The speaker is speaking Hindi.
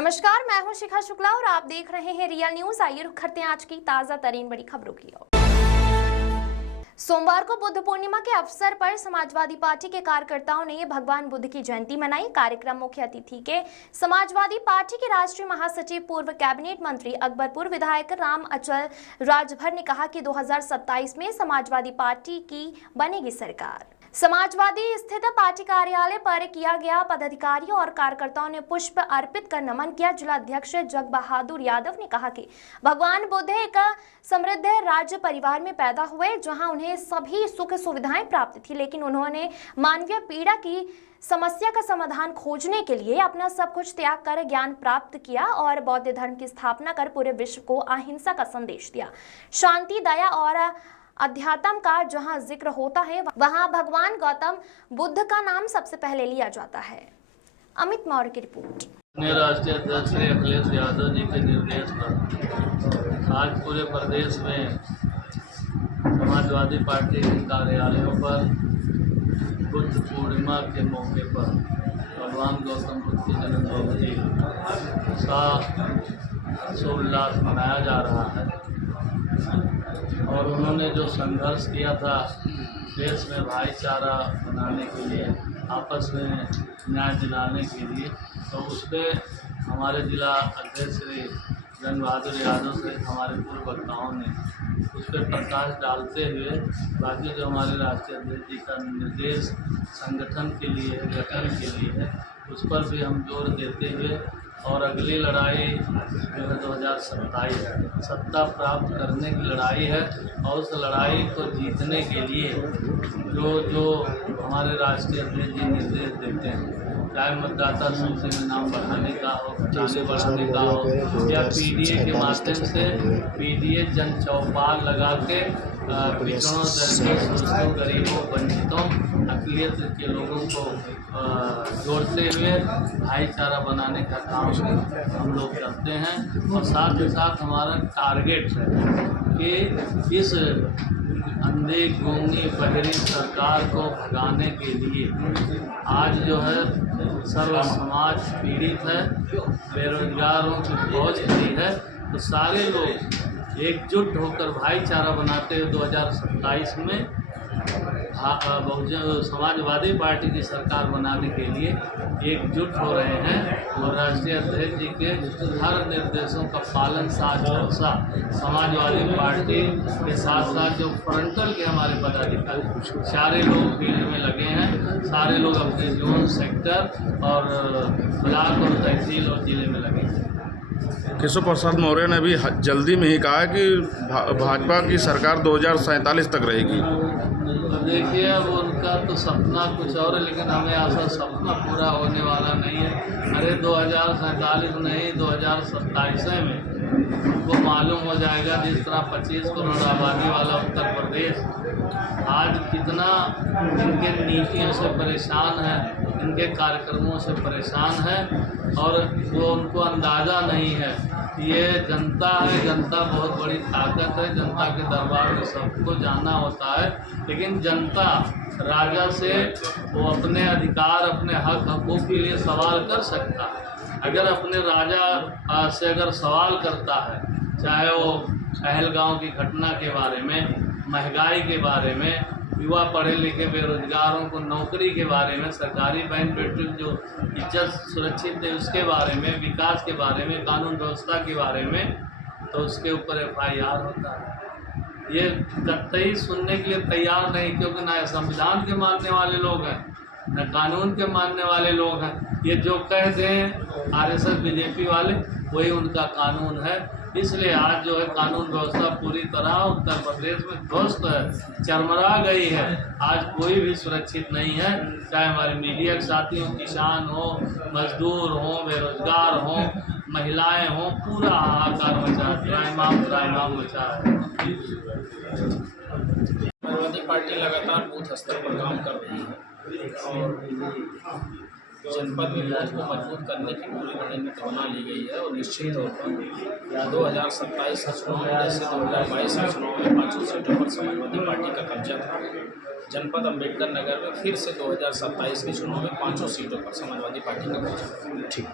नमस्कार, मैं हूं शिखा शुक्ला और आप देख रहे हैं रियल न्यूज। आइए रुक करते हैं आज की ताजा तरीन बड़ी खबरों की ओर। सोमवार को बुद्ध पूर्णिमा के अवसर पर समाजवादी पार्टी के कार्यकर्ताओं ने भगवान बुद्ध की जयंती मनाई। कार्यक्रम मुख्य अतिथि के समाजवादी पार्टी के राष्ट्रीय महासचिव पूर्व कैबिनेट मंत्री अकबरपुर विधायक राम अचल राजभर ने कहा कि 2027 में समाजवादी पार्टी की बनेगी सरकार। समाजवादी स्थित पार्टी कार्यालय पर किया गया पदाधिकारियों और कार्यकर्ताओं ने पुष्प अर्पित कर नमन किया। जिला अध्यक्ष जग बहादुर यादव ने कहा कि भगवान बुद्ध एक समृद्ध राज्य परिवार में पैदा हुए जहां उन्हें सभी सुख सुविधाएं प्राप्त थी, लेकिन उन्होंने मानवीय पीड़ा की समस्या का समाधान खोजने के लिए अपना सब कुछ त्याग कर ज्ञान प्राप्त किया और बौद्ध धर्म की स्थापना कर पूरे विश्व को अहिंसा का संदेश दिया। शांति, दया और अध्यात्म का जहां जिक्र होता है वहां भगवान गौतम बुद्ध का नाम सबसे पहले लिया जाता है। अमित मौर्य की रिपोर्ट। राष्ट्रीय अध्यक्ष श्री अखिलेश यादव जी के निर्देश पर आज पूरे प्रदेश में समाजवादी पार्टी के कार्यालयों पर बुद्ध पूर्णिमा के मौके पर भगवान गौतम बुद्ध की जन्मजयंती का हर्षोल्लास मनाया जा रहा है और उन्होंने जो संघर्ष किया था देश में भाईचारा बनाने के लिए, आपस में न्याय दिलाने के लिए, तो उस पर हमारे जिला अध्यक्ष श्री जग बहादुर यादव से हमारे पूर्व वक्ताओं ने उस पर प्रकाश डालते हुए बाकी जो हमारे राष्ट्रीय अध्यक्ष जी का निर्देश संगठन के लिए, गठन के लिए है, उस पर भी हम जोर देते हुए और अगली लड़ाई जो है 2027 सत्ता प्राप्त करने की लड़ाई है और उस लड़ाई को जीतने के लिए जो हमारे राष्ट्रीय अध्यक्ष जी निर्देश देते हैं, चाहे मतदाता सूची में नाम बढ़ाने का हो, घटाने बढ़ाने का हो, या पीडीए के माध्यम से पीडीए जन चौपाल लगा के पिछड़ों, दलितों, शोषितों, गरीबों, वंचितों, अक़लियत के लोगों को जोड़ते हुए भाईचारा बनाने का काम हम लोग करते हैं। और साथ ही साथ हमारा टारगेट है कि इस अंधे गूंगी बहरी सरकार को भगाने के लिए आज जो है सर्व समाज पीड़ित है, बेरोजगारों की फौज खड़ी है, तो सारे लोग एकजुट होकर भाईचारा बनाते हुए 2027 में बहुजन समाजवादी पार्टी की सरकार बनाने के लिए एकजुट हो रहे हैं और राष्ट्रीय अध्यक्ष जी के हर निर्देशों का पालन साथ समाजवादी पार्टी के साथ साथ जो फ्रंटल के हमारे पदाधिकारी सारे लोग फील्ड में लगे हैं, सारे लोग अपने जोन, सेक्टर और ब्लॉक और तहसील और जिले में लगे हैं। केशव प्रसाद मौर्य ने भी जल्दी में ही कहा कि भाजपा की सरकार 2047 तक रहेगी। देखिए, अब उनका तो सपना कुछ और है, लेकिन हमें ऐसा सपना पूरा होने वाला नहीं है। अरे 2047 नहीं, 2027 में उनको मालूम हो जाएगा। जिस तरह 25 करोड़ आबादी वाला उत्तर प्रदेश आज कितना इनके नीतियों से परेशान है, इनके कार्यक्रमों से परेशान है और वो उनको अंदाज़ा नहीं है। ये जनता है, जनता बहुत बड़ी ताकत है, जनता के दरबार में सबको जाना होता है, लेकिन जनता राजा से वो अपने अधिकार, अपने हकूक़ के लिए सवाल कर सकता है। अगर अपने राजा से अगर सवाल करता है, चाहे वो पहलगांव की घटना के बारे में, महंगाई के बारे में, युवा पढ़े लिखे बेरोजगारों को नौकरी के बारे में, सरकारी बहन बेटियों जो इज्जत सुरक्षित है उसके बारे में, विकास के बारे में, कानून व्यवस्था के बारे में, तो उसके ऊपर FIR होता है। ये कतई सुनने के लिए तैयार नहीं, क्योंकि ना संविधान के मानने वाले लोग हैं, न कानून के मानने वाले लोग हैं। ये जो कह दें RSS BJP वाले, वही उनका कानून है। इसलिए आज जो है कानून व्यवस्था पूरी तरह उत्तर प्रदेश में ध्वस्त है, चरमरा गई है। आज कोई भी सुरक्षित नहीं है, चाहे हमारे मीडिया के साथी हों, किसान हो, मजदूर हों, बेरोजगार हों, महिलाएं हों, पूरा हाहाकार मचा है, त्राहिमाम मचा है। समाजवादी पार्टी लगातार बूथ स्तर पर काम कर रही है और जनपद में बूथ को मजबूत करने की पूरी रणनीति बना ली गई है और निश्चित तौर पर 2027 के चुनाव में जैसे 2022 के चुनाव में 5 सीटों पर समाजवादी पार्टी का कब्जा था, जनपद अम्बेडकर नगर में फिर से 2027 के चुनाव में 5 सीटों पर समाजवादी पार्टी का कब्जा। ठीक।